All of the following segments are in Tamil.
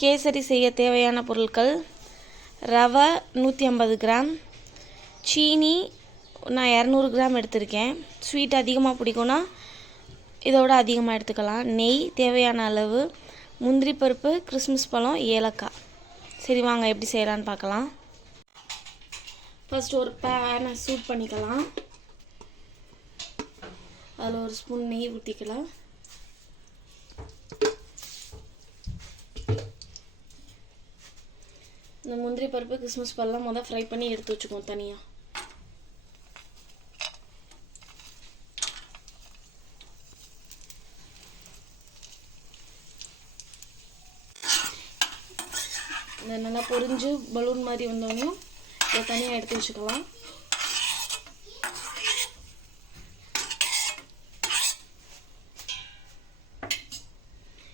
கேசரி செய்ய தேவையான பொருட்கள்: ரவை 150 கிராம், சீனி நான் 200 கிராம் எடுத்திருக்கேன். ஸ்வீட் அதிகமாக பிடிக்கும்னா இதோட அதிகமாக எடுத்துக்கலாம். நெய் தேவையான அளவு, முந்திரி பருப்பு, கிறிஸ்மஸ் பழம், ஏலக்காய். சரி வாங்க எப்படி செய்யலான்னு பார்க்கலாம். ஃபர்ஸ்ட் ஒரு பேனை சூட் பண்ணிக்கலாம். அதில் ஒரு ஸ்பூன் நெய் ஊற்றிக்கலாம். இந்த முந்திரி பருப்பு, கிறிஸ்மஸ் பழம் முதல் ஃப்ரை பண்ணி எடுத்து வச்சுக்குவோம் தனியாக. இந்த நல்லா பொரிஞ்சு பலூன் மாதிரி வந்தோடனையும் இதை தனியாக எடுத்து வச்சுக்கலாம்.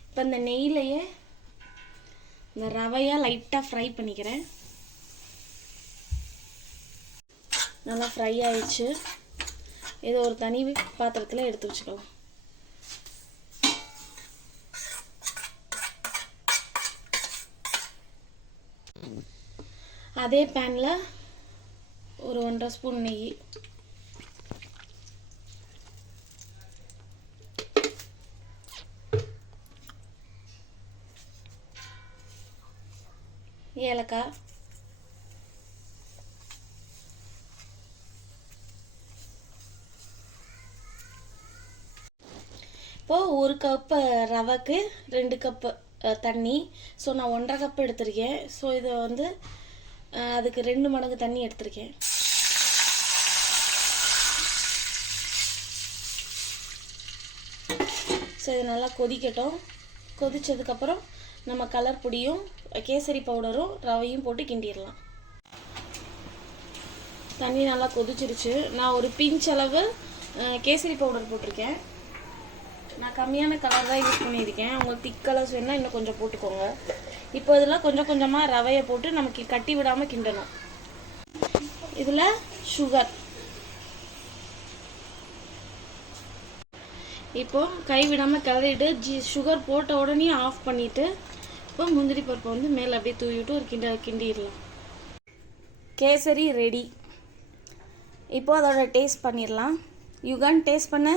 இப்போ இந்த நெய்யிலையே இந்த ரவையை லைட்டாக ஃப்ரை பண்ணிக்கிறேன். நல்லா ஃப்ரை ஆயிடுச்சு. இதை ஒரு தனி பாத்திரத்தில் எடுத்து வச்சுக்கலாம். அதே பேனில் ஒரு 1.5 ஸ்பூன் நெய், ஏலக்காய், இப்போது 1 கப்பு ரவைக்கு 2 கப்பு தண்ணி. ஸோ நான் 1.5 கப்பு எடுத்திருக்கேன். ஸோ இதை வந்து அதுக்கு 2 மடங்கு தண்ணி எடுத்திருக்கேன். ஸோ இது நல்லா கொதிக்கட்டும். கொதித்ததுக்கப்புறம் நம்ம கலர் பொடியும் கேசரி பவுடரும் ரவையும் போட்டு கிண்டிடலாம். தண்ணி நல்லா கொதிச்சிருச்சு. நான் ஒரு பிஞ்ச் அளவு கேசரி பவுடர் போட்டிருக்கேன். நான் கம்மியான கலர் தான் யூஸ் பண்ணியிருக்கேன். உங்களுக்கு திக் கலர்ஸ் வேணால் இன்னும் கொஞ்சம் போட்டுக்கோங்க. இப்போ இதில் கொஞ்சம் கொஞ்சமாக ரவையை போட்டு நமக்கு கட்டி விடாமல் கிண்டணும். இதில் சுகர், இப்போ கை விடாமல் கிளறிட்டு சுகர் போட்ட உடனே ஆஃப் பண்ணிவிட்டு இப்போ முந்திரி பருப்பை வந்து மேலே அப்படியே தூவிட்டு ஒரு கிண்டிடலாம். கேசரி ரெடி. இப்போ அதோட டேஸ்ட் பண்ணிடலாம். யுகன் டேஸ்ட் பண்ண.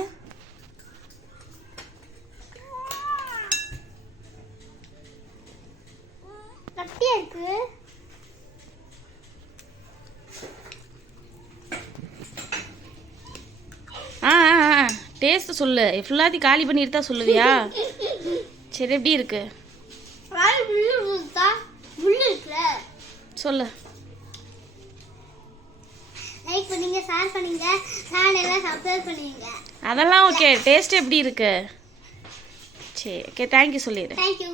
டேஸ்ட் சொல்லு. ஃபுல்லாத்தையும் காலி பண்ணிட்டு தான் சொல்லுவியா? சரி எப்படி இருக்கு சொல்லு. லைக் பண்ணுங்க, ஷேர் பண்ணுங்க, சேனலை சப்ஸ்கிரைப் பண்ணுங்க. அதெல்லாம் ஓகே. டேஸ்ட் எப்படி இருக்கு? சரி ஓகே, தேங்க்யூ சொல்லிடு. தேங்க்யூ.